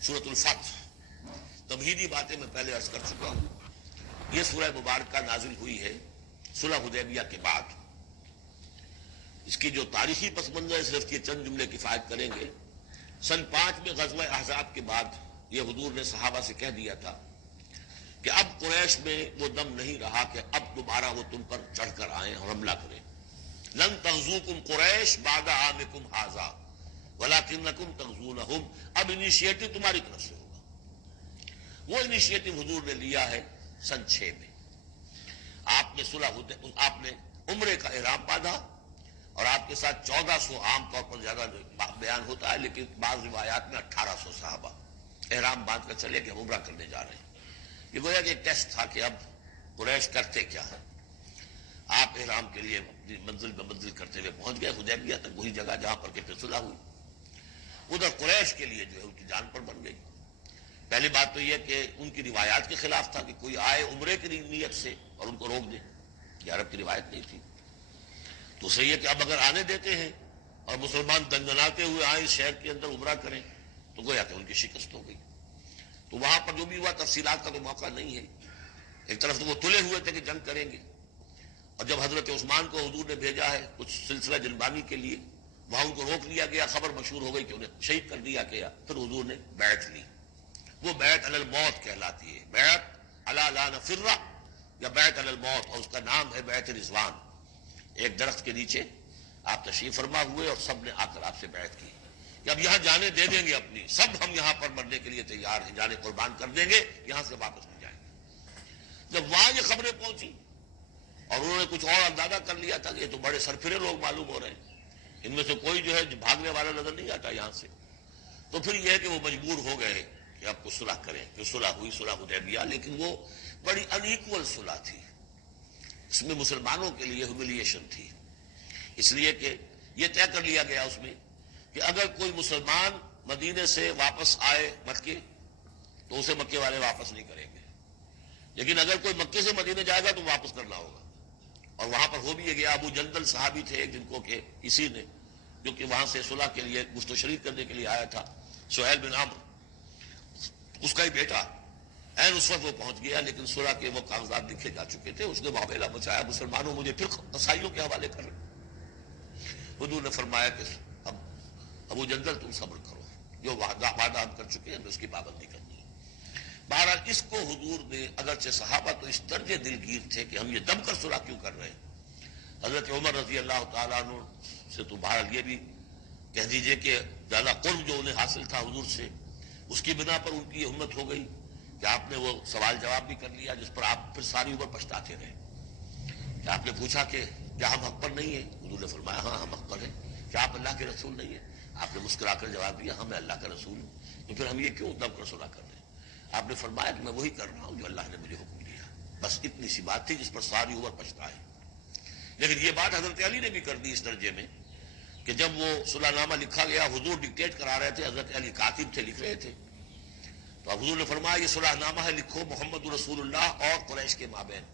سورۃ الفتح. تمہیدی باتیں میں پہلے عرض کر چکا ہوں. یہ سورہ مبارکہ نازل ہوئی ہے صلح حدیبیہ کے بعد. اس کی جو تاریخی پس منظر ہے صرف یہ چند جملے کفایت کریں گے. سن 5 میں غزوہ احزاب کے بعد یہ حضور نے صحابہ سے کہہ دیا تھا کہ اب قریش میں وہ دم نہیں رہا کہ اب دوبارہ وہ تم پر چڑھ کر آئیں اور حملہ کریں. لن تغزوکم قریش بعد عامکم ھذا ولکنکم تغزونہم. اب انیشیٹو تمہاری طرف سے ہوگا. وہ انیشیٹو حضور نے لیا ہے سن 6 میں. آپ نے عمرے کا احرام باندھا اور آپ کے ساتھ 1400 عام طور پر زیادہ بیان ہوتا ہے لیکن بعض روایات میں 1800 صحابہ احرام باندھ کر چلے کہ ہم عمرہ کرنے جا رہے ہیں. یہ گویا کہ ایک ٹیسٹ تھا کہ اب قریش کرتے کیا ہے. آپ احرام کے لیے منزل بہ منزل کرتے ہوئے پہنچ گئے حدیبیہ تک, وہی جگہ جہاں پر کہ پھر صلح ہوئی. ادھر قریش کے لیے جو ہے ان کی جان پر بن گئی. پہلی بات تو یہ کہ ان کی روایات کے خلاف تھا کہ کوئی آئے عمرے کی نیت سے اور ان کو روک دے. یہ عرب کی روایت نہیں تھی. تو صحیح ہے کہ اب اگر آنے دیتے ہیں اور مسلمان دنگناتے ہوئے آئیں اس شہر کے اندر عمرہ کریں تو گویا کہ ان کی شکست ہو گئی. تو وہاں پر جو بھی ہوا تفصیلات کا تو موقع نہیں ہے. ایک طرف تو وہ تلے ہوئے تھے کہ جنگ کریں گے, اور جب حضرت عثمان کو حضور نے بھیجا ہے کچھ سلسلہ جنبانی کے لیے, وہاں ان کو روک لیا گیا. خبر مشہور ہو گئی کہ انہیں شہید کر دیا گیا. پھر حضور نے بیعت لی. وہ بیعت علی الموت کہلاتی ہے, بیعت علی لا نفر یا بیعت علی الموت, اور اس کا نام ہے بیعت رضوان. ایک درخت کے نیچے آپ تشریف فرما ہوئے اور سب نے آ کر آپ سے بیعت کی کہ اب یہاں جانے دے دیں گے اپنی, سب ہم یہاں پر مرنے کے لیے تیار ہیں, جانے قربان کر دیں گے, یہاں سے واپس نہیں جائیں گے. جب وہاں یہ خبریں پہنچی اور انہوں نے کچھ اور اندازہ کر لیا تھا کہ یہ تو بڑے سرفرے لوگ معلوم ہو رہے ہیں, ان میں سے کوئی جو ہے بھاگنے والا نظر نہیں آتا یہاں سے, تو پھر یہ ہے کہ وہ مجبور ہو گئے کہ اب کو صلح کریں. پھر صلح ہوئی, صلح حدیبیہ, لیکن وہ بڑی انیکول صلح تھی. اس میں مسلمانوں کے لیے ہیوملیشن تھی, اس لیے کہ یہ طے کر لیا گیا اس میں کہ اگر کوئی مسلمان مدینے سے واپس آئے مکے تو اسے مکے والے واپس نہیں کریں گے, لیکن اگر کوئی مکے سے مدینے جائے گا تو واپس کرنا ہوگا. اور وہاں پر ہو بھی گیا. ابو جندل صحابی تھے جن کو کہ اسی نے جو کہ وہاں سے صلح کے لیے گشت و شریک کرنے کے لیے آیا تھا, سہیل بن عمرو, اس کا ہی بیٹا عین اس وقت وہ پہنچ گیا, لیکن صلح کے وہ کاغذات لکھے جا چکے تھے. اس نے معاملہ بچایا, مسلمانوں مجھے پھر عیسائیوں کے حوالے کر رہے. حضور نے فرمایا کہ اب ابو جندل تم صبر کرو, جو وعدہ ہم کر چکے ہیں اس کی پابندی کرنی ہے. بہرحال اس کو حضور نے, اگرچہ صحابہ تو اس درجے دلگیر تھے کہ ہم یہ دم کر صلح کیوں کر رہے ہیں. حضرت عمر رضی اللہ تعالیٰ عنہ سے تو بہرحال یہ بھی کہہ دیجئے کہ زیادہ قرب جو انہیں حاصل تھا حضور سے, اس کی بنا پر ان کی یہ ہمت ہو گئی کہ آپ نے وہ سوال جواب بھی کر لیا جس پر آپ پھر ساری عمر پچھتاتے رہے. کہ آپ نے پوچھا کہ کیا ہم حق پر نہیں ہیں؟ حضور نے فرمایا ہاں ہم حق پر ہیں. کیا آپ اللہ کے رسول نہیں ہیں؟ آپ نے مسکرا کر جواب دیا ہاں میں اللہ کا رسول ہوں. تو پھر ہم یہ کیوں دم کر صلح کر رہے ہیں؟ آپ نے فرمایا کہ میں وہی کر رہا ہوں جو اللہ نے مجھے حکم دیا. بس اتنی سی بات تھی جس پر ساری عمر پچھتائے. لیکن یہ بات حضرت علی نے بھی کر دی اس درجے میں کہ جب وہ صلح نامہ لکھا گیا, حضور ڈکٹیٹ کرا رہے تھے, حضرت علی کاتب تھے, لکھ رہے تھے, تو اب حضور نے فرمایا یہ صلح نامہ ہے, لکھو محمد رسول اللہ اور قریش کے مابین.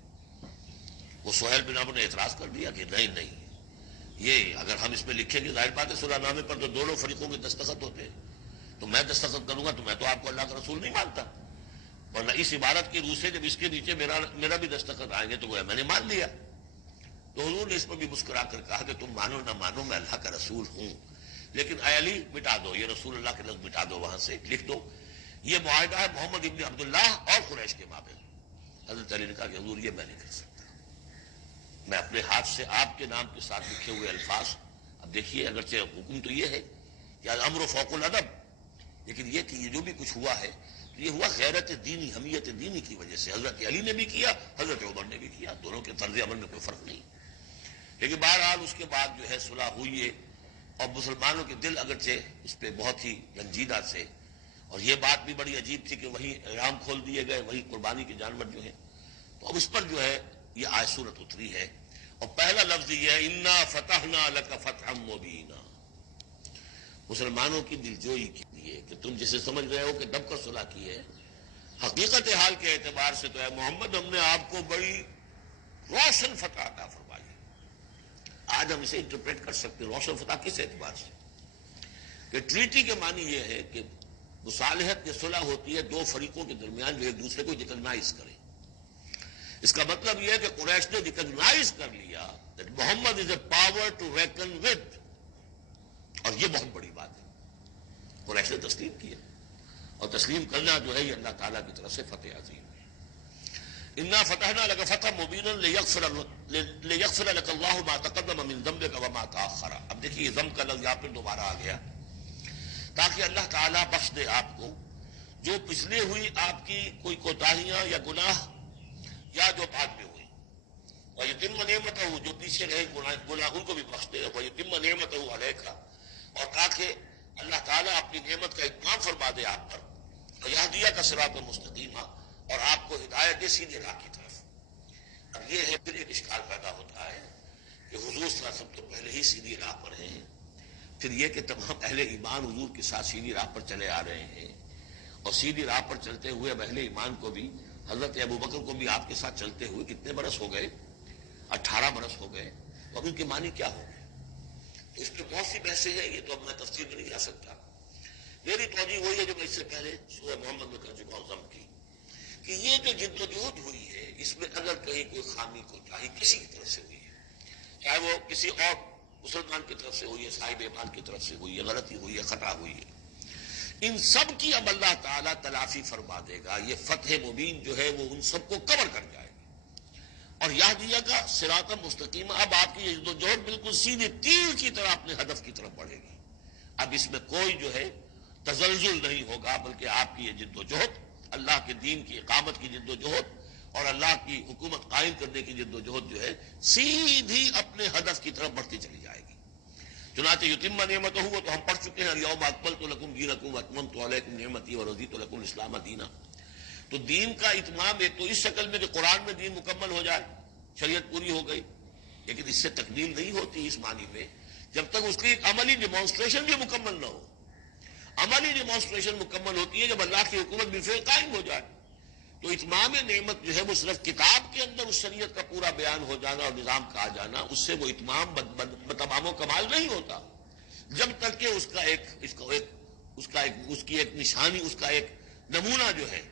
وہ سہیل بن عمرو نے اعتراض کر دیا کہ نہیں, یہ اگر ہم اس میں لکھیں گے ظاہر بات ہے صلح نامے پر تو دونوں فریقوں کے دستخط ہوتے ہیں, تو میں دستخط کروں گا تو میں تو آپ کو اللہ کا رسول نہیں مانتا, ورنہ اس عبارت کی روح سے جب اس کے نیچے میرا بھی دستخط آئیں گے تو وہ میں نے مان لیا. تو حضور نے اس پر بھی مسکرا کر کہا کہ تم مانو نہ مانو میں اللہ کا رسول ہوں, لیکن اے علی مٹا دو یہ رسول اللہ کے لفظ, مٹا دو, وہاں سے لکھ دو یہ معاہدہ ہے محمد ابن عبداللہ اور قریش کے مابین. حضرت علی نے کہا کہ حضور یہ میں نہیں کر سکتا, میں اپنے ہاتھ سے آپ کے نام کے ساتھ لکھے ہوئے الفاظ. اب دیکھیے اگرچہ حکم تو یہ ہے کہ الامر فوق الادب, لیکن یہ کہ یہ جو بھی کچھ ہوا ہے یہ ہوا غیرت دینی, حمیت دینی کی وجہ سے. حضرت علی نے بھی کیا, حضرت عمر نے بھی کیا, دونوں کے طرز عمل میں کوئی فرق نہیں. لیکن بہرحال اس کے بعد جو ہے صلح ہوئی ہے, اور مسلمانوں کے دل اگرچہ اس پہ بہت ہی رنجیدہ تھے, اور یہ بات بھی بڑی عجیب تھی کہ وہی احرام کھول دیے گئے, وہی قربانی کے جانور جو ہیں. تو اب اس پر جو ہے یہ آیت سورت اتری ہے, اور پہلا لفظ یہ ہے انا فتحنا لک فتحا مبینا. مسلمانوں کی دلجوئی کے لیے کہ تم جسے سمجھ رہے ہو کہ دب کر صلح کی ہے, حقیقت حال کے اعتبار سے تو ہے محمد ہم نے آپ کو بڑی روشن فتح عطا فرمائی. آج ہم اسے انٹرپریٹ کر سکتے ہیں روشن فتح کس اعتبار سے, کہ ٹریٹی کے معنی یہ ہے کہ مصالحت یا صلح ہوتی ہے دو فریقوں کے درمیان جو ایک دوسرے کو ریکگنائز کریں. اس کا مطلب یہ ہے کہ قریش نے ریکگنائز کر لیا that Muhammad is a power to reckon with, اور یہ بہت بڑی بات ہے. قریش نے تسلیم کیا، اور تسلیم کرنا جو ہے یہ اللہ تعالیٰ کی طرف سے فتح عظیم ہے. انا فتحنا لك فتحا مبینا لیغفر لك اللہ ما تقدم من ذنبك وما تاخر. اب دیکھیے ذنب کا لفظ یہاں پہ دوبارہ آ گیا تاکہ اللہ تعالیٰ بخش دے آپ کو جو پچھلے ہوئی آپ کی کوئی کوتاہیاں یا گناہ یا جو بعد میں ہوئی. وَيُتِمَّ نِعْمَتَهُ، جو پیچھے رہے گناہ ان کو بھی بخش دے. وَيُتِمَّ نِعْمَتَهُ عَلَيْكَ، اور تاکہ اللہ تعالیٰ اپنی نعمت کا اتمام فرما دے آپ پر. وَيَهْدِيَكَ صِرَاطًا مُسْتَقِيمًا، اور آپ کو ہدایت دے سیدھے راہ کی طرف. اب یہ ہے پھر ایک اشکال پیدا ہوتا ہے کہ حضور صلی اللہ علیہ وسلم تو پہلے ہی سیدھی راہ پر ہیں، پھر یہ کہ تمام اہل ایمان حضور کے ساتھ سیدھی راہ پر چلے آ رہے ہیں، اور سیدھی راہ پر چلتے ہوئے اب اہل ایمان کو بھی حضرت ابوبکر کو بھی آپ کے ساتھ چلتے ہوئے کتنے برس ہو گئے؟ 18 برس ہو گئے، اور ان کے معنی کیا ہو گئے؟ تو اس پہ بہت سی بحثیں ہیں، یہ تو اب میں تفصیل میں نہیں جا سکتا. میری توجہ وہی ہے جو میں اس سے پہلے سورہ محمد میں کر چکا ہوں ضم کی، کہ یہ جو جد و جہد ہوئی ہے اس میں اگر کہیں کوئی خامی کوتاہی کسی کی طرف سے ہوئی ہے، چاہے وہ کسی اور مسلمان کی طرف سے ہوئی ہے، صاحب ایمان کی طرف سے ہوئی ہے، غلطی ہوئی ہے، خطا ہوئی ہے، ان سب کی اب اللہ تعالیٰ تلافی فرما دے گا. یہ فتح مبین جو ہے وہ ان سب کو کور کر جائے گی. اور یہدیہ کا صراط مستقیم، اب آپ کی یہ جد و جہد بالکل سیدھے تیر کی طرح اپنے ہدف کی طرف بڑھے گی. اب اس میں کوئی جو ہے تزلزل نہیں ہوگا، بلکہ آپ کی یہ جد و جہد، اللہ کے دین کی اقامت کی جد و جہد اور اللہ کی حکومت قائم کرنے کی جد و جہد جو ہے سیدھی اپنے ہدف کی طرف بڑھتی چلی جائے گی. چنانچہ یتم نعمتہ، وہ تو ہم پڑھ چکے ہیں، الیوم اکملت لکم دینکم واتممت علیکم نعمتی ورضیت لکم الاسلام دینا. تو دین کا اتمام ایک تو اس شکل میں کہ قرآن میں دین مکمل ہو جائے، شریعت پوری ہو گئی، لیکن اس سے تکمیل نہیں ہوتی اس معنی میں جب تک اس کی ایک عملی ڈیمانسٹریشن بھی مکمل نہ ہو. عملی ڈیمانسٹریشن مکمل ہوتی ہے جب اللہ کی حکومت بالفعل قائم ہو جائے. تو اتمام نعمت جو ہے وہ صرف کتاب کے اندر اس شریعت کا پورا بیان ہو جانا اور نظام کا آ جانا، اس سے وہ اتمام تمام و کمال نہیں ہوتا جب تک کہ اس کی ایک نشانی، اس کا ایک نمونہ جو ہے،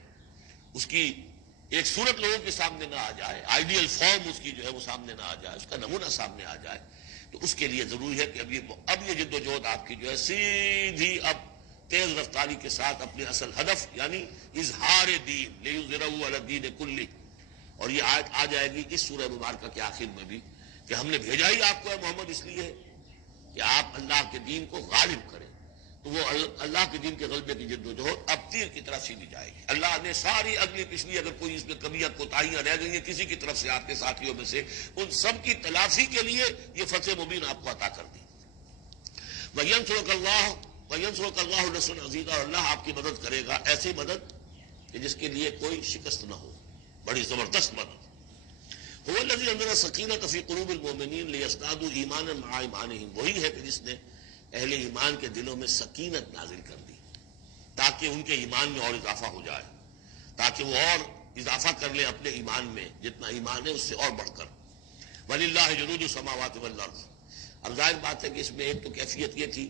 اس کی ایک صورت لوگوں کے سامنے نہ آ جائے، آئیڈیل فارم اس کی جو ہے وہ سامنے نہ آ جائے، اس کا نمونہ سامنے آ جائے. تو اس کے لیے ضروری ہے کہ اب یہ جد و جہد آپ کی جو ہے سیدھی اب تیز رفتاری کے ساتھ اپنے اصل ہدف یعنی اظہار دین لیظہرہ علی الدین کلہ. اور یہ آیت آ جائے گی اس سورہ مبارکہ کے آخر میں بھی کہ ہم نے بھیجا ہی آپ کو اے محمد اس لیے ہے کہ آپ اللہ کے دین کو غالب کریں. تو وہ اللہ کے دین کے غلبے کی جد و جہد اب تیر کی طرف سیدھی جائے گی. اللہ نے ساری اگلی پچھلی اگر کوئی اس میں کمیاں کوتاہیاں رہ گئی ہیں کسی کی طرف سے آپ کے ساتھیوں میں سے، ان سب کی تلافی کے لیے یہ فتح مبین آپ کو عطا کر دی. وَيَنْصُرَكَ اللَّهُ نَصْرًا عَزِيزًا، اور اللہ آپ کی مدد کرے گا ایسی مدد کہ جس کے لیے کوئی شکست نہ ہو، بڑی زبردست مدد. هُوَ الَّذِي أَنزَلَ السَّكِينَةَ فِي قُلُوبِ الْمُؤْمِنِينَ لِيَزْدَادُوا إِيمَانًا مَعَ إِيمَانِهِمْ. وہی ہے کہ جس نے اہل ایمان کے دلوں میں سکینت نازل کر دی تاکہ ان کے ایمان میں اور اضافہ ہو جائے، تاکہ وہ اور اضافہ کر لیں اپنے ایمان میں، جتنا ایمان ہے اس سے اور بڑھ کر. وَلِلَّهِ جُنُودُ السَّمَاوَاتِ وَالْأَرْضِ. اب ظاہر بات ہے کہ اس میں ایک تو کیفیت یہ تھی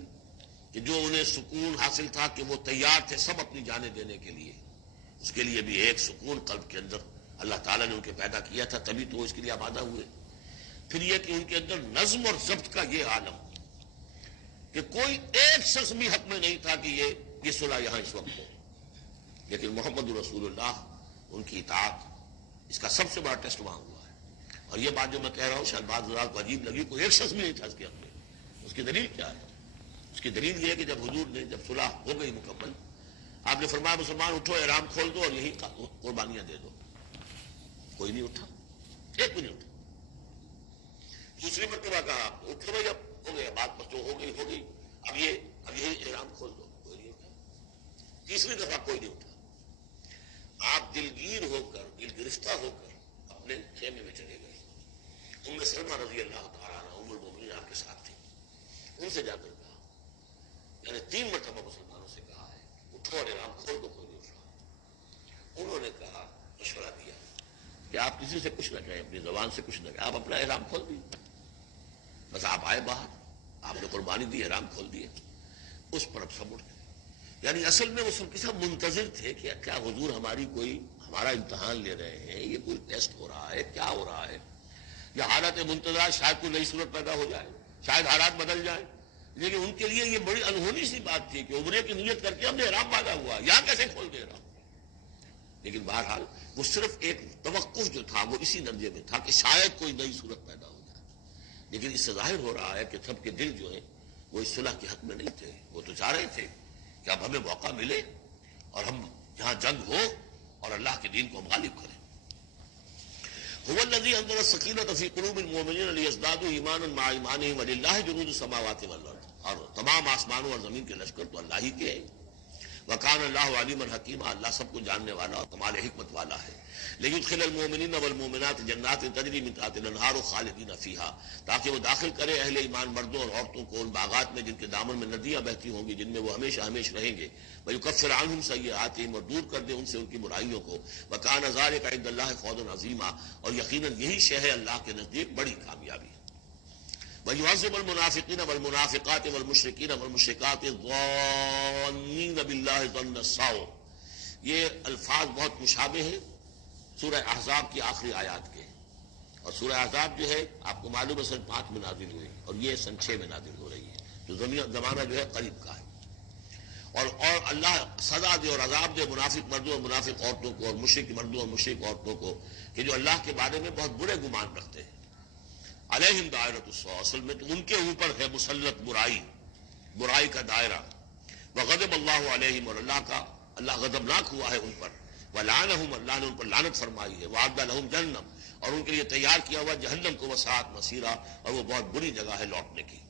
کہ جو انہیں سکون حاصل تھا کہ وہ تیار تھے سب اپنی جانیں دینے کے لیے، اس کے لیے بھی ایک سکون قلب کے اندر اللہ تعالیٰ نے ان کے پیدا کیا تھا، تبھی تو وہ اس کے لیے آمادہ ہوئے. پھر یہ کہ ان کے اندر نظم اور ضبط کا یہ عالم کہ کوئی ایک شخص بھی حق میں نہیں تھا کہ یہ صلح یہاں اس وقت ہو. لیکن محمد رسول اللہ، ان کی اطاعت، اس کا سب سے بڑا ٹیسٹ وہاں ہوا ہے. اور یہ بات جو میں کہہ رہا ہوں شاید بعض حضرات کو عجیب لگی، کوئی ایک شخص بھی نہیں تھا اس کے حق میں. اس کی دلیل کیا ہے؟ اس کی دلیل یہ ہے کہ جب حضور نے جب صلح ہو گئی مکمل، آپ نے فرمایا مسلمان اٹھو، احرام کھول دو اور یہی قربانیاں دے دو. کوئی نہیں اٹھا، ایک بھی نہیں اٹھا. دوسری مرتبہ کہا اٹھو بھائی، اب ہو گیا بات، بس جو ہو گئی، اب یہی احرام کھول دو. کوئی نہیں اٹھا. تیسری دفعہ کوئی نہیں اٹھا. آپ دلگیر ہو کر، دل گرفتہ ہو کر اپنے خیمے میں چلے گئے. ام سلمہ رضی اللہ تعالیٰ عنہ ام المؤمنین آپ کے ساتھ تھی. ان سے جا کر کہا، یعنی 3 مرتبہ مسلمانوں سے کہا ہے اٹھو اور احرام کھول دو. کوئی نہیں اٹھ رہا. انہوں نے کہا، مشورہ دیا کہ آپ کسی سے کچھ نہ کہیں، اپنی زبان سے کچھ نہ کہیں، آپ اپنا احرام کھول دیجیے. بس آپ آئے باہر، آپ نے قربانی دی، احرام کھول دیے. اس پر اب سب اٹھ گئے. یعنی اصل میں وہ سب کے سب منتظر تھے کہ کیا حضور ہمارا امتحان لے رہے ہیں، یہ کوئی ٹیسٹ ہو رہا ہے، کیا ہو رہا ہے، یا حالت منتظر شاید کوئی نئی صورت پیدا ہو جائے، شاید حالات بدل جائیں. لیکن ان کے لیے یہ بڑی انہونی سی بات تھی کہ عمرے کی نیت کر کے ہم نے احرام باندھا ہوا، یہاں کیسے کھول دے رہا. لیکن بہرحال وہ صرف ایک توقف جو تھا وہ اسی درجے میں تھا کہ شاید کوئی نئی صورت پیدا ہو جائے. لیکن اس سے ظاہر ہو رہا ہے کہ سب کے دل جو ہیں وہ اس صلح کے حق میں نہیں تھے. وہ تو چاہ رہے تھے کہ اب ہمیں موقع ملے اور ہم یہاں جنگ ہو اور اللہ کے دین کو ہم غالب کریں. هو الذي انزل السكينة في قلوب المؤمنين ليزدادوا ایمانا مع ایمانهم ولله جنود السماوات والارض. اور تمام آسمانوں اور زمین کے لشکر تو اللہ ہی کے ہیں. وکان اللہ علیما حکیما، اللہ سب کو جاننے والا اور کمال حکمت والا ہے. لیدخل المؤمنین والمؤمنات جنات تجری من تحتها الانہار خالدین فیہا، تاکہ وہ داخل کرے اہل ایمان مردوں اور عورتوں کو ان باغات میں جن کے دامن میں ندیاں بہتی ہوں گی، جن میں وہ ہمیشہ ہمیشہ رہیں گے. ویکفر عنہم سیئاتہم، اور دور کر دے ان سے ان کی برائیوں کو. وکان ذلک عند اللہ فوزا عظیما، اور یقیناً یہی شے ہے اللہ کے نزدیک بڑی کامیابی. وَيُعَذِّبُ الْمُنَافِقِينَ وَالْمُنَافِقَاتِ وَالْمُشْرِكِينَ وَالْمُشْرِكَاتِ الظَّانِّينَ بِاللَّهِ ظَنَّ السَّوْءِ. یہ الفاظ بہت مشابہ ہیں سورہ احزاب کی آخری آیات کے. اور سورہ احزاب جو ہے آپ کو معلوم ہے سن 5 میں نازل ہوئی اور یہ سن 6 میں نازل ہو رہی ہے، تو زمانہ جو ہے قریب کا ہے. اور اللہ سزا دے اور عذاب دے منافق مردوں اور منافق عورتوں کو، اور مشرک مردوں اور مشرک عورتوں کو، کہ جو اللہ کے بارے میں بہت برے گمان رکھتے ہیں. علیہم دائرۃ السوء، اصل میں تو ان کے اوپر ہے مسلط برائی کا دائرہ. وغضب اللہ علیہم، اور اللہ غضبناک ہوا ہے ان پر. ولعنہم، اللہ نے ان پر لعنت فرمائی ہے. وعد لہم جہنم، اور ان کے لیے تیار کیا ہوا جہنم کو. وساعت مصیرا، اور وہ بہت بری جگہ ہے لوٹنے کی.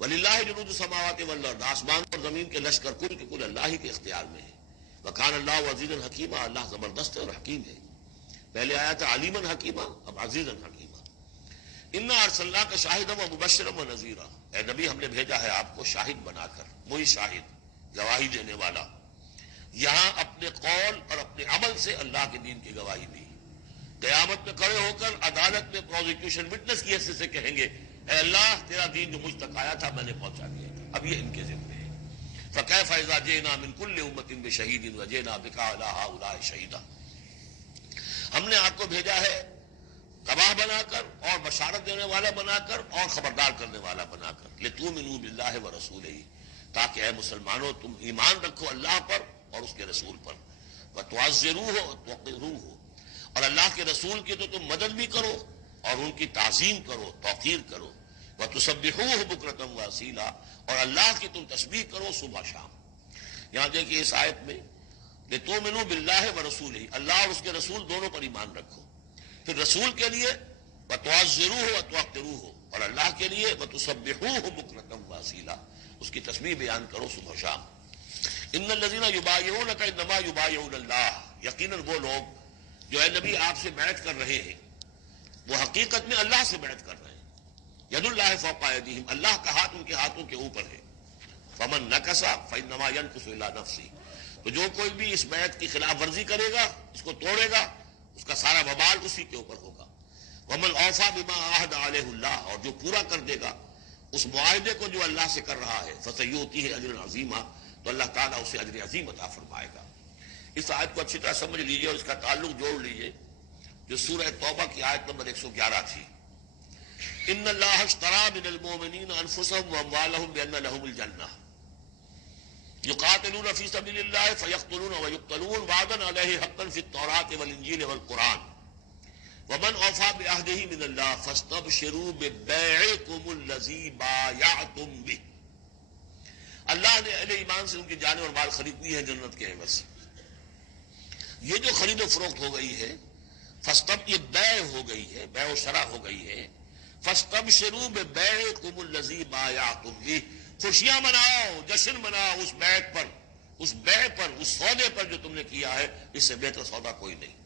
وللہ جنود السماوات والارض، آسمان اور زمین کے لشکر کل کے کل اللہ ہی کے اختیار میں ہے. وکان اللہ عزیزا حکیما، اللہ زبردست اور حکیم ہے. پہلے آیا تھا علیما حکیما، اب عزیزا حکیما. انا ارسلناک شاہدا ومبشرا ونذیرا، اے نبی ہم نے بھیجا ہے آپ کو شاہد بنا کر، وہی شاہد گواہی دینے والا. یہاں اپنے قول اور اپنے عمل سے اللہ کے دین کی گواہی دی. قیامت میں کھڑے ہو کر عدالت میں پروزیکیوشن وٹنس کی حیثیت سے کہیں گے اے اللہ تیرا دین جو مجھ تک آیا تھا میں نے پہنچا دیا تھا. اب یہ ان کے ذمہ ہے. فکیف اذا جئنا من کل امۃ بشہید وجئنا بک علی ہؤلاء شہیدا، ہم نے آپ کو بھیجا ہے گواہ بنا کر اور بشارت دینے والا بنا کر اور خبردار کرنے والا بنا کر. لتؤمنوا باللہ ورسولہ، تاکہ اے مسلمانوں تم ایمان رکھو اللہ پر اور اس کے رسول پر. وتعزروہ وتوقروہ، اور اللہ کے رسول کی تو تم مدد بھی کرو اور ان کی تعظیم کرو، توقیر کرو. وتسبحوہ بکرۃ واصیلا، اور اللہ کی تم تسبیح کرو صبح شام. یہاں دیکھیے اس آیت میں لتؤمنوا باللہ ورسولہ، اللہ اور اس کے رسول دونوں پر ایمان رکھو. پھر رسول کے لیے وتعزروہ وتوقروہ، اور اللہ کے لیے وتسبحوہ بکرۃ واصیلا، اس کی تسبیح بیان کرو صبح شام. ان الذین یبایعونک انما یبایعون اللہ، یقیناً وہ لوگ جو اے نبی آپ سے بیعت کر رہے ہیں وہ حقیقت میں اللہ سے بیعت کر رہے ہیں. ید اللہ فوق ایدیہم، اللہ کا ہاتھ ان کے ہاتھوں کے اوپر ہے. فمن نکث فانما ینکث الی نفسہ، تو جو کوئی بھی اس بیعت کی خلاف ورزی کرے گا، اس کو توڑے گا، اس کا سارا وبال اسی کے اوپر ہوگا. ومن اوفی بما عاہد علیہ اللہ، اور جو پورا کر دے گا اس معاہدے کو جو اللہ سے کر رہا ہے، فسیؤتیہ اجرا عظیما، تو اللہ تعالیٰ اسے اجر عظیم عطا فرمائے گا. اس آیت کو اچھی طرح سمجھ لیجئے اور اس کا تعلق جوڑ لیجئے جو سورہ توبہ کی آیت نمبر 111 تھی. ان اللہ اشتری من المؤمنین انفسهم واموالهم بان لهم الجنہ یقاتلون فی سبیل اللہ فیقتلون ویقتلون وعدا علیہ حقا فی التوراۃ والانجیل والقرآن ومن اوفی بعہدہ من اللہ فاستبشروا ببیعکم الذی بایعتم بہ. اللہ نے اہل ایمان سے ان کی جانیں اور مال خرید لی ہے جنت کے عوض. یہ جو خرید و فروخت ہو گئی ہے فاستب، یہ بیع ہو گئی ہے، بیع و شرع ہو گئی ہے. فاستبشروا ببیعکم الذی بایعتم بہ، خوشیاں مناؤ، جشن مناؤ اس بیعت پر، اس بیع پر، اس سودے پر جو تم نے کیا ہے. اس سے بہتر سودا کوئی نہیں.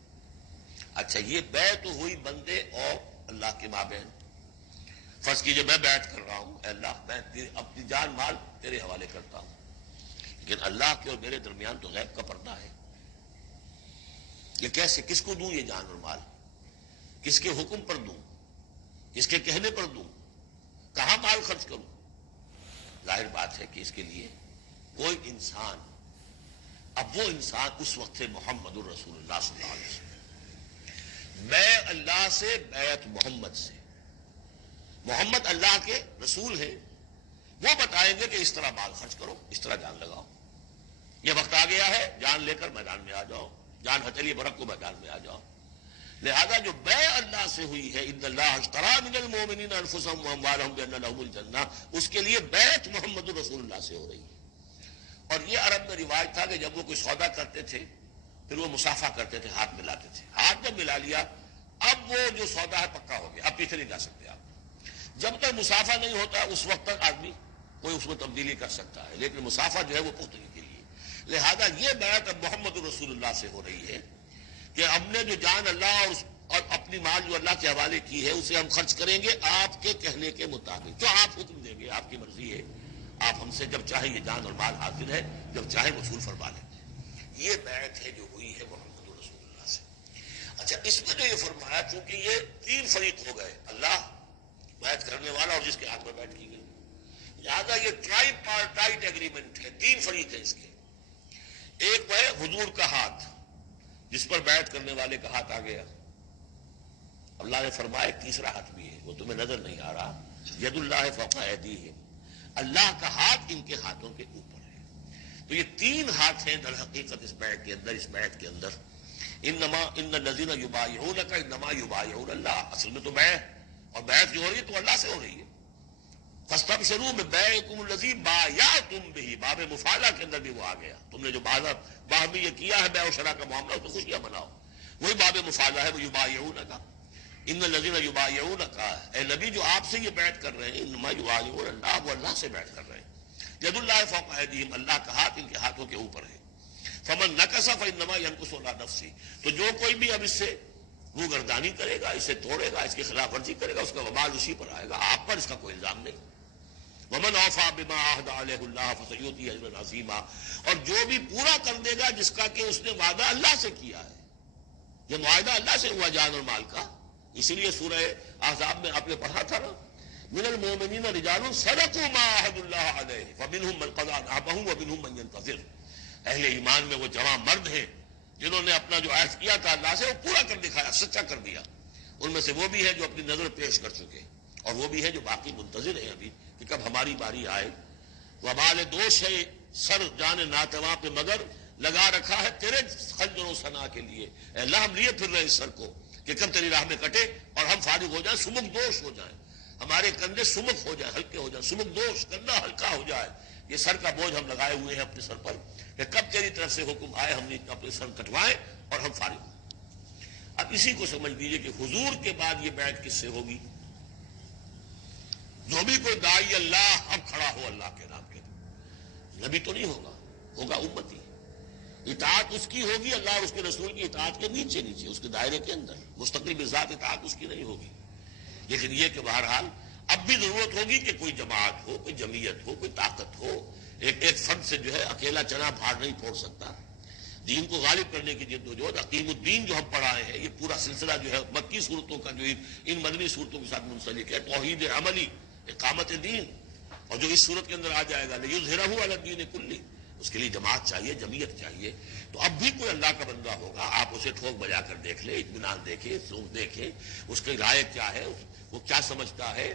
اچھا یہ بیع تو ہوئی بندے اور اللہ کے مابین. فرض کیجئے میں بیعت کر رہا ہوں، اے اللہ میں اپنی جان مال تیرے حوالے کرتا ہوں، لیکن اللہ کے اور میرے درمیان تو غیب کا پردہ ہے. یہ کیسے، کس کو دوں یہ جان اور مال؟ کس کے حکم پر دوں؟ کس کے کہنے پر دوں؟ کہاں مال خرچ کروں؟ ظاہر بات ہے کہ اس کے لیے کوئی انسان، اب وہ انسان اس وقت تھے محمد الرسول اللہ صلی اللہ علیہ وسلم، بیع اللہ سے، بیعت محمد سے۔ محمد اللہ کے رسول ہیں، وہ بتائیں گے کہ اس طرح مال خرچ کرو، اس طرح جان لگاؤ، یہ وقت آ گیا ہے جان لے کر میدان میں آ جاؤ، جان ہتھیلی برق کو میدان میں آ جاؤ۔ لہذا جو بیع اللہ سے ہوئی ہے، ان اللہ اشتری من المؤمنین انفسهم واموالهم بان لهم الجنہ، اس کے لیے بیعت محمد رسول اللہ سے ہو رہی ہے۔ اور یہ عرب میں رواج تھا کہ جب وہ کوئی سودا کرتے تھے پھر وہ مصافحہ کرتے تھے، ہاتھ ملاتے تھے، ہاتھ جب ملا لیا اب وہ جو سودا ہے پکا ہو گیا، اب پیچھے نہیں جا سکتے آپ۔ جب تک مصافحہ نہیں ہوتا اس وقت تک آدمی کوئی اس میں تبدیلی کر سکتا ہے، لیکن مصافحہ جو ہے وہ پختگی کے لیے۔ لہذا یہ بیعت اب محمد رسول اللہ سے ہو رہی ہے کہ ہم نے جو جان اللہ اور اپنی مال جو اللہ کے حوالے کی ہے اسے ہم خرچ کریں گے آپ کے کہنے کے مطابق، جو آپ حکم دیں گے، آپ کی مرضی ہے، آپ ہم سے جب چاہیں یہ جان اور مال حاصل ہے، جب چاہیں وصول فرما لیں گے۔ یہ بیعت ہے جو ہوئی ہے محمد رسول اللہ سے۔ اچھا، اس میں جو یہ فرمایا، چونکہ یہ تین فریق ہو گئے، اللہ، بیعت کرنے والا اور جس کے ہاتھ میں بیعت کی گئی، لہٰذا یہ ٹرائی پارٹائٹ ایگریمنٹ ہے، تین فریق ہیں اس کے۔ ایک ہے حضور کا ہاتھ، جس پر بیعت کرنے والے کا ہاتھ آ گیا۔ اللہ نے فرمایا ایک تیسرا ہاتھ بھی ہے، وہ تمہیں نظر نہیں آ رہا، ید اللہ فوق ایدیہم، اللہ کا ہاتھ ان کے ہاتھوں کے اوپر ہے۔ تو یہ تین ہاتھ ہیں در حقیقت اس بیعت کے اندر، اس بیعت کے اندر۔ ان الذین یبایعونک انما یبایعون اللہ، اصل میں تو بیع، اور بیعت جو ہو رہی ہے تو اللہ سے ہو رہی ہے۔ فاستبشروا ببیعکم الذی بایعتم بہ، باب مفاعلہ کے اندر بھی وہ آ گیا، تم نے جو باہمی یہ کیا ہے بیع و شراء کا معاملہ، اس میں خوشیاں مناؤ، وہی باب مفاعلہ ہے، وہ یبایعونک۔ ان الذین یبایعونک، اے نبی جو آپ سے یہ بیعت کر رہے ہیں، انما یبایعون اللہ، وہ اللہ سے بیعت کر رہے ہیں۔ ید اللہ فوق ایدیہم، اللہ کا ہاتھ ان کے ہاتھوں کے اوپر ہے۔ فمن نکث فانما ینکث علی نفسہ، تو جو کوئی بھی اب اس سے روگردانی کرے گا، اسے توڑے گا، اس کی خلاف ورزی کرے گا، اس کا وبال اسی پر آئے گا، آپ پر اس کا کوئی الزام نہیں۔ ومن اوفی بما عہد علیہ اللہ فسیؤتیہ اجرا عظیما، اور جو بھی پورا کر دے گا جس کا کہ اس نے وعدہ اللہ سے کیا ہے، یہ معاہدہ اللہ سے ہوا جان اور مال کا۔ اسی لیے سورہ احزاب میں آپ نے پڑھا تھا نا، من المؤمنین رجال صدقوا ما عہد اللہ علیہ فمنہم من قضی نحبہ ومنہم من ینتظر۔ اہل ایمان میں وہ جوان مرد ہیں جنہوں نے اپنا جو عہد کیا تھا اللہ سے وہ پورا کر دکھایا، سچا کر دیا۔ ان میں سے وہ بھی ہے جو اپنی نظر پیش کر چکے، اور وہ بھی ہے جو باقی منتظر ہیں ابھی کہ کب ہماری باری آئے۔ وبال دوش ہے سر جان ناتواں پہ، مگر لگا رکھا ہے تیرے خنجر و ثنا کے لیے، اے اللہ ہم لیے پھر رہے اس سر کو کہ کب تیری راہ میں کٹے اور ہم فارغ ہو جائیں، سمک دوش ہو جائیں، ہمارے کندھے سمک ہو جائیں، ہلکے ہو جائیں، سمک دوش، کندھا ہلکا ہو جائے۔ یہ سر کا بوجھ ہم لگائے ہوئے ہیں اپنے سر پر کہ کب تیری طرف سے حکم آئے ہم نے اپنے سر کٹوائیں اور ہم فارغ ہوں۔ اب اسی کو سمجھ لیجیے کہ حضور کے بعد یہ بیعت کس سے ہوگی؟ جو بھی کوئی داعی اللہ اب کھڑا ہو اللہ کے نام کے، نبی تو نہیں ہوگا، ہوگا امتی، اطاعت اس کی ہوگی، اللہ اور اس کے رسول کی اطاعت کے نیچے نیچے، اس کے دائرے کے اندر، مستقل بذات اطاعت اس کی نہیں ہوگی۔ لیکن یہ کہ بہرحال اب بھی ضرورت ہوگی کہ کوئی جماعت ہو، کوئی جمعیت ہو، کوئی طاقت ہو، ایک فرد سے جو ہے اکیلا چنا پھاڑ نہیں پھوڑ سکتا۔ دین کو غالب کرنے کی جد و جہد، عقیم الدین جو ہم پڑھائے ہیں، یہ پورا سلسلہ جو ہے مکی صورتوں کا جو ان مدنی صورتوں کے ساتھ منسلک ہے، توحید عملی، اقامت دین، اور جو اس صورت کے اندر آ جائے گا لیظہرہ علی الدین کلہ، اس کے لیے جماعت چاہیے، جمعیت چاہیے۔ تو اب بھی کوئی اللہ کا بندہ ہوگا، آپ اسے ٹھوک بجا کر دیکھ لیں، اطمینان دیکھیں، سوچ دیکھیں اس کی رائے کیا ہے، وہ کیا سمجھتا ہے،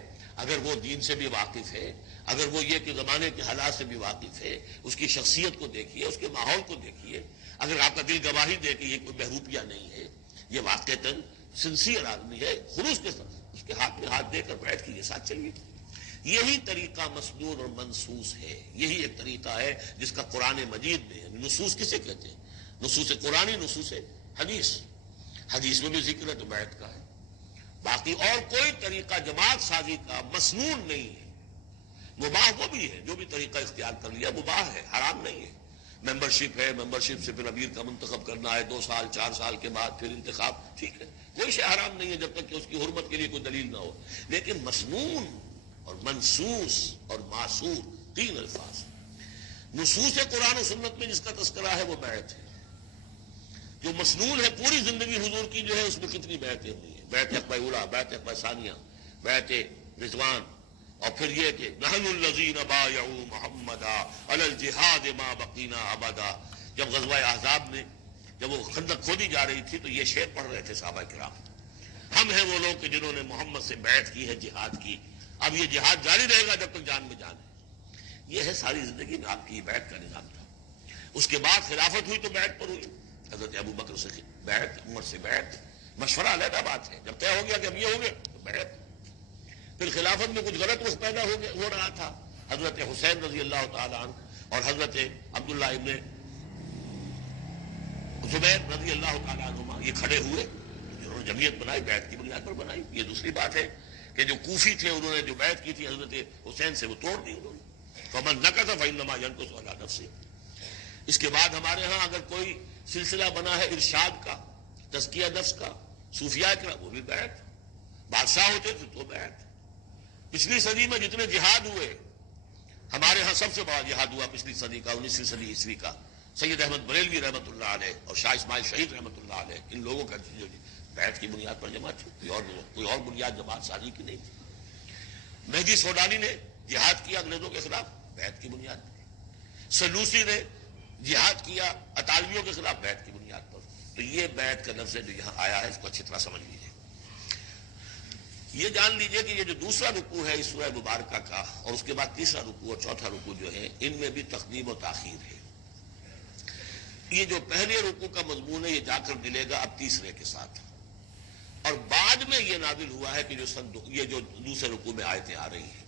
اگر وہ دین سے بھی واقف ہے، اگر وہ یہ کہ زمانے کے حالات سے بھی واقف ہے، اس کی شخصیت کو دیکھیے، اس کے ماحول کو دیکھیے، اگر آپ کا دل گواہی دے کہ یہ کوئی بہروپیہ نہیں ہے، یہ واقعتاً سنسیئر آدمی ہے، خلوص کے ساتھ اس کے ہاتھ میں ہاتھ دے کر بیٹھ کے ساتھ چلیے۔ یہی طریقہ مسنون اور منصوص ہے، یہی ایک طریقہ ہے جس کا قرآن مجید میں ہے۔ نصوص کسے کہتے ہیں؟ نصوص قرآنی، نصوص حدیث، حدیث میں بھی ذکر ہے تو بیعت کا ہے۔ باقی اور کوئی طریقہ جماعت سازی کا مسنون نہیں ہے۔ مباح وہ بھی ہے، جو بھی طریقہ اختیار کر لیا مباح ہے، حرام نہیں ہے۔ ممبرشپ ہے، ممبرشپ سے پھر امیر کا منتخب کرنا ہے 2 سال 4 سال کے بعد پھر انتخاب، ٹھیک ہے، کوئی شے حرام نہیں ہے جب تک کہ اس کی حرمت کے لیے کوئی دلیل نہ ہو۔ لیکن مسنون اور منصوص اور معصور، تین الفاظ۔ نصوص قرآن و سنت میں جس کا تذکرہ ہے وہ بیعت ہے۔ جو مسنون ہے پوری زندگی حضور کی جو ہے اس میں کتنی بیعتیں ہوئی ہیں، بیعت عقبہ اولیٰ، بیعت عقبہ ثانیہ، بیعت رضوان، اور پھر یہ کہ نحن الذین بایعوا محمدا علی الجہاد ما بقینا ابدا. جب غزوہ احزاب میں جب وہ خندق کھودی جا رہی تھی تو یہ شعر پڑھ رہے تھے صحابہ کرام، ہم ہیں وہ لوگ کہ جنہوں نے محمد سے بیعت کی ہے، جہاد کی، اب یہ جہاد جاری رہے گا جب تک جان میں جان ہے. یہ ہے ساری زندگی میں آپ کی بیعت کا نظام تھا. اس کے بعد خلافت ہوئی تو بیعت پر ہوئی، حضرت ابو بکر سے بیعت، عمر سے بیعت، مشورہ علیحدہ بات ہے. جب طے ہو گیا کہ اب یہ ہو گیا تو بیعت. پھر خلافت میں کچھ غلط رخ پیدا ہو رہا تھا. حضرت حسین رضی اللہ تعالی عنہ اور حضرت عبداللہ ابن زبیر رضی اللہ تعالیٰ عنہما یہ کھڑے ہوئے، انہوں نے جمعیت بنائی، بیعت کی بنیاد پر بنائی. یہ دوسری بات ہے کہ جو کوفی تھے انہوں نے جو بیعت کی تھی حضرت حسین سے وہ توڑ دی انہوں نے. فمن نکث فإنما ينكث على نفسه. اس کے بعد ہمارے ہاں اگر کوئی سلسلہ بنا ہے ارشاد کا، تزکیہ نفس کا، صوفیاء کا، وہ بھی بیعت. بادشاہ ہوتے تھے تو بیعت. پچھلی صدی میں جتنے جہاد ہوئے، ہمارے ہاں سب سے بڑا جہاد ہوا پچھلی صدی کا، 19ویں صدی عیسوی کا، سید احمد بریلوی رحمۃ اللہ علیہ اور شاہ اسماعیل شہید رحمۃ اللہ علیہ، ان لوگوں کا جو بیعت کی بنیاد پر جماعت تھی، کوئی اور بنیاد جماعت سازی کی نہیں تھی. مہدی سوڈانی نے جہاد کیا انگریزوں کے خلاف، بیعت کی بنیاد پر. سلوسی نے جہاد کیا اطالویوں کے خلاف، بیعت کی بنیاد پر. تو یہ بیعت کا لفظ جو یہاں آیا ہے اس کو اچھی طرح سمجھ لیجیے. یہ جان لیجئے کہ یہ جو دوسرا رکوع ہے اس سورہ مبارکہ کا، اور اس کے بعد تیسرا رکوع اور چوتھا رکوع جو ہے، ان میں بھی تقدیم و تاخیر ہے. یہ جو پہلے رکوع کا مضمون ہے یہ جا کر ملے گا اب تیسرے کے ساتھ، اور بعد میں یہ نازل ہوا ہے کہ یہ جو دوسرے رکوع میں آیتیں آ رہی ہیں.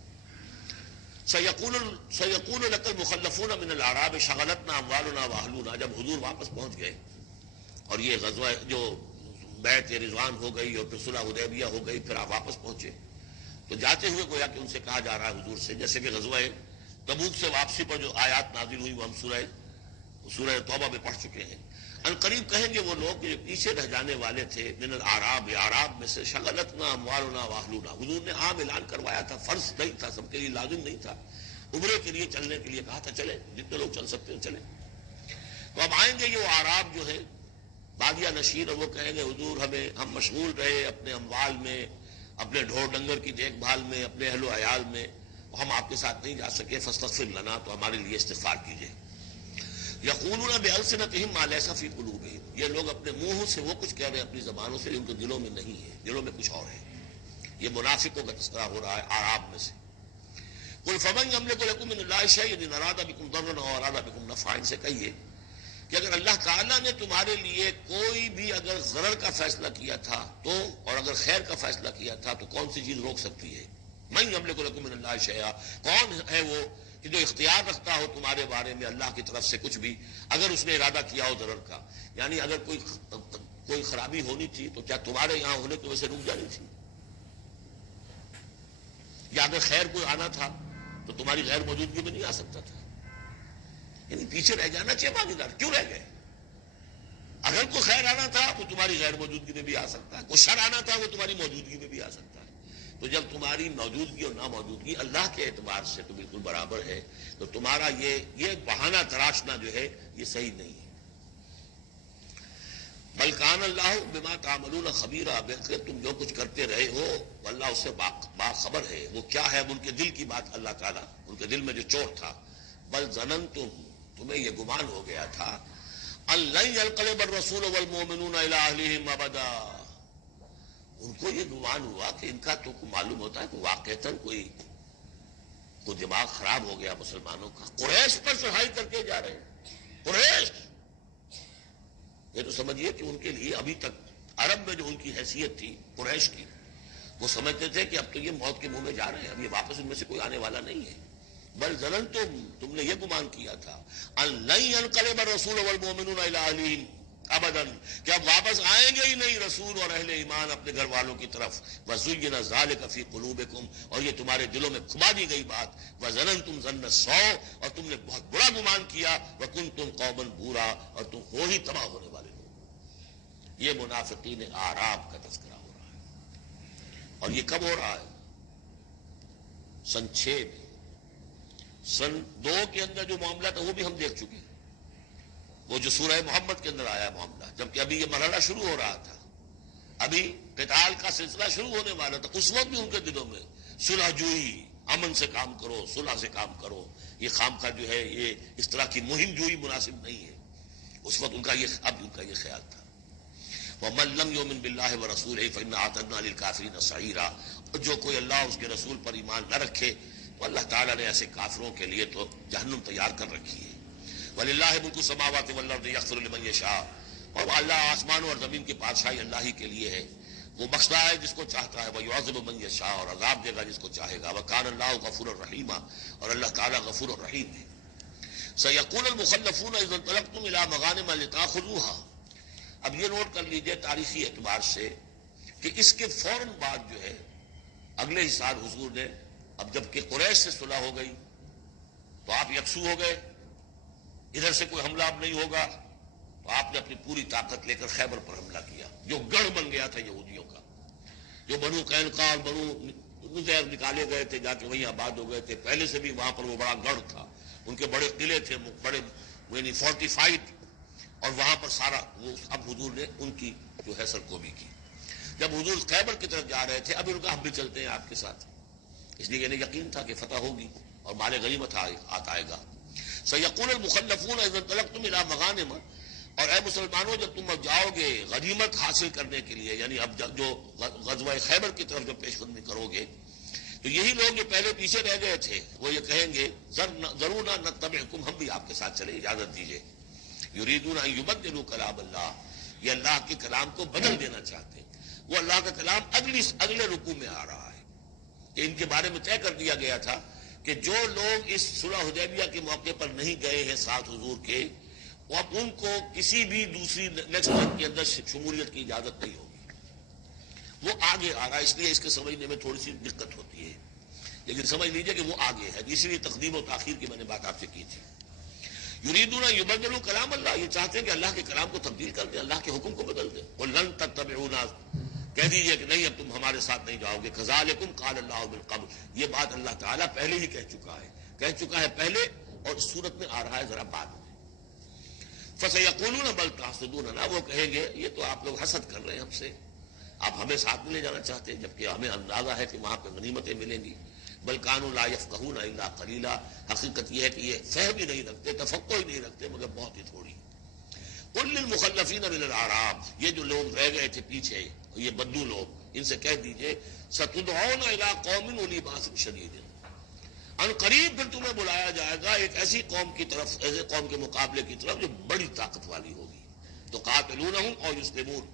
سَيَقُولُ لَكَ الْمُخَلَّفُونَ مِنَ الْأَعْرَابِ شَغَلَتْنَا أَمْوَالُنَا وَأَهْلُونَا. جب حضور واپس پہنچ گئے اور یہ غزوہ جو بیعت رضوان ہو گئی اور پھر صلح حدیبیہ ہو گئی، پھر آپ واپس پہنچے تو جاتے ہوئے گویا کہ ان سے کہا جا رہا ہے حضور سے، جیسے کہ غزوہ تبوک سے واپسی پر جو آیات نازل ہوئی وہ ہم سورہ توبہ میں پڑھ چکے ہیں. ان قریب کہیں گے وہ لوگ جو پیچھے رہ جانے والے تھے، من الاعراب، اعراب میں سے، شغلتنا اموالنا واہلونا. حضور نے عام اعلان کروایا تھا، فرض نہیں تھا، سب کے لیے لازم نہیں تھا. عمرے کے لیے چلنے کے لیے کہا تھا چلے، جتنے لوگ چل سکتے ہیں چلیں. تو اب آئیں گے یہ وہ اعراب جو ہے بادیہ نشین، اور وہ کہیں گے حضور ہم مشغول رہے اپنے اموال میں، اپنے ڈھور ڈنگر کی دیکھ بھال میں، اپنے اہل و عیال میں، ہم آپ کے ساتھ نہیں جا سکے، فاستغفر لنا، تو ہمارے لیے استغفار کیجیے. یقولون بألسنتہم ما لیس فی قلوبہم. یہ لوگ اپنے منہ سے وہ کچھ کہہ رہے ہیں اپنی زبانوں سے، ان کے دلوں میں نہیں ہے، دلوں میں کچھ اور ہے. یہ منافقوں کا تذکرہ ہو رہا ہے اعراب میں سے. قل فمن یملک لکم من اللہ شیئا ان اراد بکم ضرا او اراد بکم نفعا. ان سے کہیے کہ اگر اللہ تعالیٰ نے تمہارے لیے کوئی بھی اگر ضرر کا فیصلہ کیا تھا تو، اور اگر خیر کا فیصلہ کیا تھا تو کون سی چیز روک سکتی ہے؟ من یملک لکم من اللہ شیئا. کون ہے وہ کہ جو اختیار رکھتا ہو تمہارے بارے میں اللہ کی طرف سے کچھ بھی، اگر اس نے ارادہ کیا ہو ضرر کا. یعنی اگر کوئی خرابی ہونی تھی تو کیا تمہارے یہاں ہونے کی وجہ سے رک جانی تھی؟ یا اگر خیر کوئی آنا تھا تو تمہاری غیر موجودگی میں نہیں آ سکتا تھا؟ یعنی پیچھے رہ جانا چاہیے ماندار، کیوں رہ گئے؟ اگر کوئی خیر آنا تھا تو تمہاری غیر موجودگی میں بھی آ سکتا ہے، کوئی شر آنا تھا وہ تمہاری موجودگی میں بھی آ سکتا ہے. تو جب تمہاری موجودگی اور ناموجودگی اللہ کے اعتبار سے تو بالکل برابر ہے، تو تمہارا یہ بہانہ تراشنا جو ہے یہ صحیح نہیں ہے. بل کان اللہ بما تعملون خبیرا. بلکہ تم جو کچھ کرتے رہے ہو اللہ اس سے باخبر ہے. وہ کیا ہے؟ ان کے دل کی بات اللہ تعالیٰ، ان کے دل میں جو چوٹ تھا. بل ظننتم، تمہیں یہ گمان ہو گیا تھا، ان لن ينقلب الرسول والمؤمنون الى اهلهم ابدا. ان کو یہ گمان ہوا کہ ان کا تو معلوم ہوتا ہے کہ واقعتاً کوئی دماغ خراب ہو گیا مسلمانوں کا. قریش پر چڑھائی کر کے جا رہے ہیں، قریش. یہ تو سمجھیے کہ ان کے لیے ابھی تک عرب میں جو ان کی حیثیت تھی قریش کی، وہ سمجھتے تھے کہ اب تو یہ موت کے منہ میں جا رہے ہیں، اب یہ واپس ان میں سے کوئی آنے والا نہیں ہے. بل ظننتم، تم نے یہ گمان کیا تھا، ان لن ينقلب الرسول والمؤمنون الى اهلهم ابدا، کہ اب واپس آئیں گے ہی نہیں رسول اور اہل ایمان اپنے گھر والوں کی طرف. وزین ذلك في قلوبكم، اور یہ تمہارے دلوں میں کھما دی گئی بات. وظننتم ظن السوء، اور تم نے بہت برا گمان کیا. وکنتم قوما بورا، اور تم ہو ہی تباہ ہونے والے لوگ. یہ منافقین اعراب کا تذکرہ ہو رہا ہے، اور یہ کب ہو رہا ہے؟ سن 6 میں. سن 2 کے اندر جو معاملہ تھا وہ بھی ہم دیکھ چکے ہیں، وہ جو سورہ محمد کے اندر آیا معاملہ، جبکہ ابھی یہ مرحلہ شروع ہو رہا تھا، ابھی قتال کا سلسلہ شروع ہونے والا تھا. اس وقت بھی ان کے دلوں میں صلح جوئی امن سے کام کرو، صلح سے کام کرو. یہ خامخواہ جو ہے یہ اس طرح کی مہم جوئی مناسب نہیں ہے. اس وقت ان کا یہ خیال تھا. وَمَن لَّمْ يُؤْمِن بِاللَّهِ وَرَسُولِهِ فَإِنَّا أَعْتَدْنَا لِلْكَافِرِينَ سَعِيرًا. اور جو کوئی اللہ اور اس کے رسول پر ایمان نہ رکھے تو اللہ تعالیٰ نے ایسے کافروں کے لیے تو جہنم تیار کر رکھی ہے. وَلِلَّهِ مُلْكُ السَّمَاوَاتِ وَالْأَرْضِ يَغْفِرُ لِمَن يَشَاءُ. اور اللہ آسمانوں اور زمین کی بادشاہی اللہ ہی کے لیے ہے. وہ بخشتا ہے جس کو چاہتا ہے. وَيُعَذِّبُ مَن يَشَاءُ. اور عذاب دے گا جس کو چاہے گا. وَكَانَ اللَّهُ غَفُورًا رَحِيمًا. اور اللہ تعالیٰ غفور الرحیم ہے. سَيَقُولُ الْمُخَلَّفُونَ إِذَا انطَلَقْتُمْ إِلَىٰ مَغَانِمَ لِتَأْخُذُوهَا. اب یہ نوٹ کر لیجئے تاریخی اعتبار سے کہ اس کے فوراً بعد جو ہے اگلے ہی سال حضور نے، اب جب کہ قریش سے صلح ہو گئی تو آپ یکسو ہو گئے، ادھر سے کوئی حملہ اب نہیں ہوگا، تو آپ نے اپنی پوری طاقت لے کر خیبر پر حملہ کیا جو گڑھ بن گیا تھا یہودیوں کا. جو بنو قینقاع اور بنو نذیر نکالے گئے تھے، جا کے وہیں آباد ہو گئے تھے. پہلے سے بھی وہاں پر وہ بڑا گڑھ تھا، ان کے بڑے قلعے تھے، بڑے یعنی فورٹیفائڈ. اور وہاں پر سارا وہ اب حضور نے ان کی جو ہے سرکوبی کی. جب حضور خیبر کی طرف جا رہے تھے اب ان کا ہم بھی چلتے ہیں آپ کے ساتھ، اس لیے انہیں یقین تھا کہ فتح ہوگی اور مال غنیمت آئے گا. سیقول المخلفون اذا انطلقتم الى مغانم. اور اے مسلمانوں جب تم اب جاؤ گے غنیمت حاصل کرنے کے لیے، یعنی اب جو غزوہ خیبر کی طرف جب پیش قدمی کرو گے تو یہی لوگ جو پہلے پیچھے رہ گئے تھے وہ یہ کہیں گے ضرور نتبعکم، ہم بھی آپ کے ساتھ چلیں، اجازت دیجیے. یریدون ان یبدلوا کلام اللہ. یہ اللہ کے کلام کو بدل دینا چاہتے ہیں. وہ اللہ کا کلام اگلے رکوع میں آ رہا ہے کہ ان کے بارے میں طے کر دیا گیا تھا کہ جو لوگ اس صلح حدیبیہ کے موقع پر نہیں گئے ہیں ساتھ حضور کے، وہ اب ان کو کسی بھی دوسری نیکسٹ منتھ کے اندر شمولیت کی اجازت نہیں ہوگی. وہ آگے آ رہا ہے، اس لیے اس کے سمجھنے میں تھوڑی سی دقت ہوتی ہے، لیکن سمجھ لیجئے کہ وہ آگے ہے. اسی لیے تقدیم و تاخیر کی میں نے بات آپ سے کی تھی. یریدون یبدلوا کلام اللہ، یہ چاہتے ہیں کہ اللہ کے کلام کو تبدیل کر دیں، اللہ کے حکم کو بدل دیں. ولن تتبعونا، کہہ دیجئے کہ نہیں اب تم ہمارے ساتھ نہیں جاؤ گے. کذالکم قال اللہ من قبل، یہ بات اللہ تعالیٰ پہلے ہی کہہ چکا ہے پہلے، اور اس صورت میں آ رہا ہے ذرا بعد میں. فسیقولون بل تحسدوننا، وہ کہیں گے یہ تو آپ لوگ حسد کر رہے ہیں ہم سے، آپ ہمیں ساتھ میں لے جانا چاہتے ہیں جبکہ ہمیں اندازہ ہے کہ وہاں پہ غنیمتیں ملیں گی. بل کانوا لا یفقہون الا قلیلا، حقیقت یہ ہے کہ یہ فہم ہی نہیں رکھتے، تفقہ ہی نہیں رکھتے مگر بہت ہی تھوڑی. قل للمخلفین من الاعراب، یہ جو لوگ رہ گئے تھے پیچھے، یہ بدو لوگ، ان سے کہہ دیجئے ستدعون الی قوم اولی باس شدید، ان قریب پھر تمہیں بلایا جائے گا ایک ایسی قوم کی طرف، ایسے قوم کے مقابلے کی طرف جو بڑی طاقت والی ہوگی. تو قاتلونہم او یسلمون،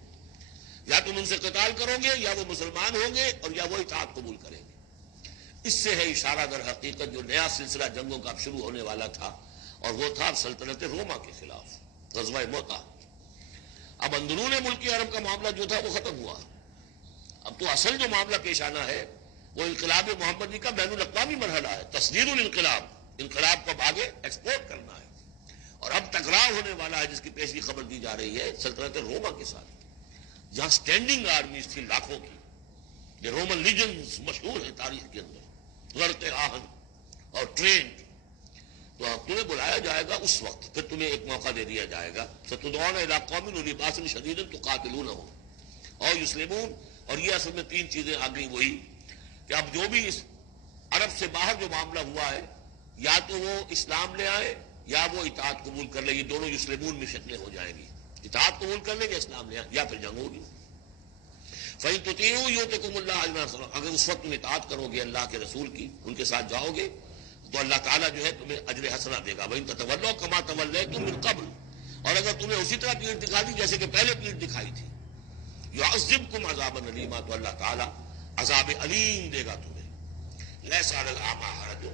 یا تم ان سے قتال کرو گے یا وہ مسلمان ہوں گے اور یا وہ اطاعت قبول کریں گے. اس سے ہے اشارہ در حقیقت جو نیا سلسلہ جنگوں کا اب شروع ہونے والا تھا، اور وہ تھا سلطنت روما کے خلاف غزوہ موتا. اب اندرون ملک عرب کا معاملہ جو تھا وہ ختم ہوا. اب تو اصل جو معاملہ پیش آنا ہے وہ انقلاب محمدی کا بین الاقوامی مرحلہ ہے، تصدیر الانقلاب، انقلاب کو اب آگے ایکسپورٹ کرنا ہے. اور اب ٹکراؤ ہونے والا ہے جس کی پیشگی خبر دی جا رہی ہے سلطنت روما کے ساتھ، جہاں سٹینڈنگ آرمیز تھی لاکھوں کی. یہ رومن لیجنز مشہور ہے تاریخ کے اندر، لڑتے آہن اور ٹرینڈ. تو اب تمہیں بلایا جائے گا اس وقت، پھر تمہیں ایک موقع دے دیا جائے گا. ستدعون الی قوم اولی باس شدید تقاتلونہم او یسلمون. اور یہ اصل میں تین چیزیں آ گئی وہی کہ اب جو بھی اس عرب سے باہر جو معاملہ ہوا ہے، یا تو وہ اسلام لے آئے یا وہ اطاعت قبول کر لیں. یہ دونوں یسلمون میں شکلیں ہو جائیں گی، اطاعت قبول کر لیں گے اسلام لے آئے یا پھر جنگ ہوگی. فَإِن تُطِيعُوا يُؤْتِكُمُ اللَّهُ أَجْرًا عَظِيمًا، اگر اس وقت تم اطاعت کرو گے اللہ کے رسول کی، ان کے ساتھ جاؤ گے تو اللہ تعالیٰ جو ہے تمہیں اجر حسنہ دے گا. وَإِن تَتَوَلَّوْا كَمَا تَوَلَّيْتُم مِّن قَبْلُ، اور اگر تمہیں اسی طرح پیٹ دکھا دی جیسے کہ پہلے پیٹ دکھائی تھی، يُعَذِّبْكُمْ عَذَابًا أَلِيمًا، تو اللہ تعالیٰ عذاب علیم دے گا تمہیں. لَيْسَ عَلَى الْأَعْمَىٰ حَرَجٌ،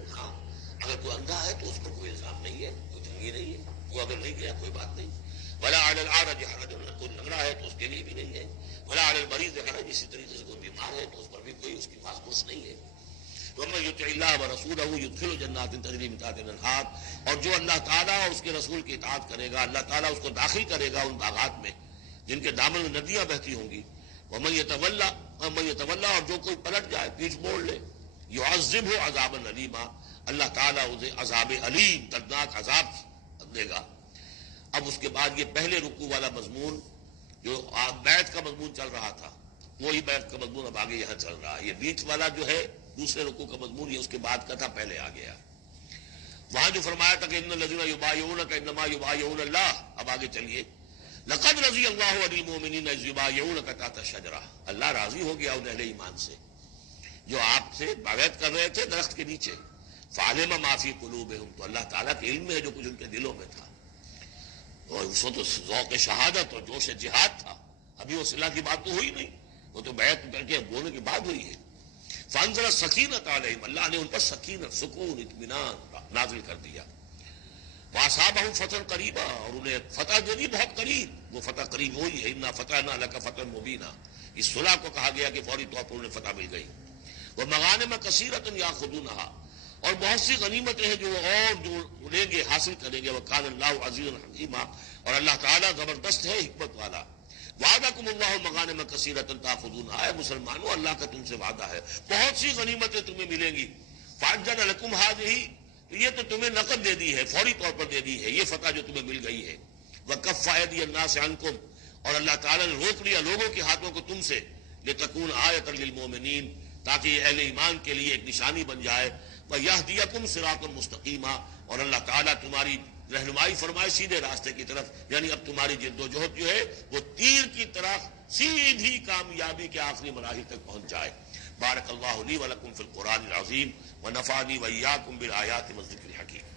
اگر کوئی اندھا ہے تو اس پر کوئی الزام نہیں ہے، کوئی تنگی نہیں ہے، وہ اگر نہیں گیا کوئی بات نہیں. وَلَا عَلَى الْأَعْرَجِ حَرَجٌ، کوئی لنگڑا ہے تو اس کے لیے بھی نہیں ہے. وَلَا عَلَى الْمَرِيضِ حَرَجٌ، اسی طریقے سے کوئی بیمار ہے تو اس پر بھی کوئی اس کی پاس کچھ نہیں ہے. وَمَن يُطِعِ اللَّهَ وَرَسُولَهُ يُدْخِلْهُ جَنَّاتٍ تَجْرِي مِن تَحْتِهَا الْأَنْهَارُ، اور جو اللہ تعالیٰ اور اس کے رسول کی اطاعت کرے گا اللہ تعالیٰ اس کو داخل کرے گا ان باغات میں جن کے دامن میں ندیاں بہتی ہوں گی. وَمَن يَتَوَلَّىٰ، اور جو کوئی پلٹ جائے پیٹھ موڑ لے، يُعَذِّبْهُ عَذَابًا أَلِيمًا، اللہ تعالیٰ اسے عذاب علیم دردناک عذاب دے گا. اب اس کے بعد یہ پہلے رکوع والا مضمون جو بیعت کا مضمون چل رہا تھا وہی بیعت کا مضمون اب آگے یہاں چل رہا ہے. یہ بیچ والا جو ہے دوسرے رکوع کا مضمون یہ اس کے بعد کا تھا، پہلے آ گیا۔ وہاں جو فرمایا تھا کہ ان الذین یبایعونک انما یبایعون اللہ، اب آگے چلیے، لقد رضی اللہ عن المؤمنین اذ یبایعونک تحت الشجرہ، اللہ راضی ہو گیا ان اہل ایمان سے جو آپ سے بیعت کر رہے تھے درخت کے نیچے۔ فعلم ما فی قلوبہم، تو اللہ تعالیٰ کے علم میں ہے جو کچھ ان کے دلوں میں تھا، اور اس وقت تو ذوق شہادت اور جوش جہاد تھا، ابھی وہ صلح کی بات تو ہوئی نہیں، وہ تو بیعت کر کے بولنے کی بات ہوئی ہے۔ فانزل السکینۃ علیہم، اللہ نے ان پر سکینت، سکون، اطمینان نازل کر دیا۔ واصابہم فتحا قریبا، اور انہیں فتح دے دی بہت قریب، وہ فتح قریب ہوئی ہے، انا فتحنا لک فتحا مبینا، اس صلح کو کہا گیا کہ فوری طور پر انہیں فتح مل گئی۔ ومغانم کثیرۃ یاخذونہا، اور بہت سی غنیمتیں ہیں جو جو لیں گے، حاصل کریں گے۔ وکان اللہ عزیزا حکیما، اور اللہ تعالیٰ زبردست ہے، حکمت والا۔ وعدکم اللہ مغانم کثیرۃ تاخذونہا، اے مسلمانوں اللہ کا تم سے وعدہ ہے بہت سی غنیمتیں تمہیں ملیں گی۔ فعجل لکم ہذہ، یہ تو تمہیں نقد دے دی ہے، فوری طور پر دے دی ہے یہ فتح جو تمہیں مل گئی ہے۔ وکف ایدی الناس عنکم، اور اللہ تعالیٰ نے روک لیا لوگوں کے ہاتھوں کو تم سے، لتکون آیۃ للمؤمنین، تاکہ یہ اہل ایمان کے لیے ایک نشانی بن جائے۔ وَيَهْدِيَكُمْ صِرَاطًا مُسْتَقِيمًا، اور اللہ تعالیٰ تمہاری رہنمائی فرمائے سیدھے راستے کی طرف، یعنی اب تمہاری جد و جہد جو ہے وہ تیر کی طرح سیدھی کامیابی کے آخری مراحل تک پہنچ جائے۔ بارک اللہ لی ولکم فی القرآن العظیم ونفعنی وإیاکم بالآیات والذکر الحکیم۔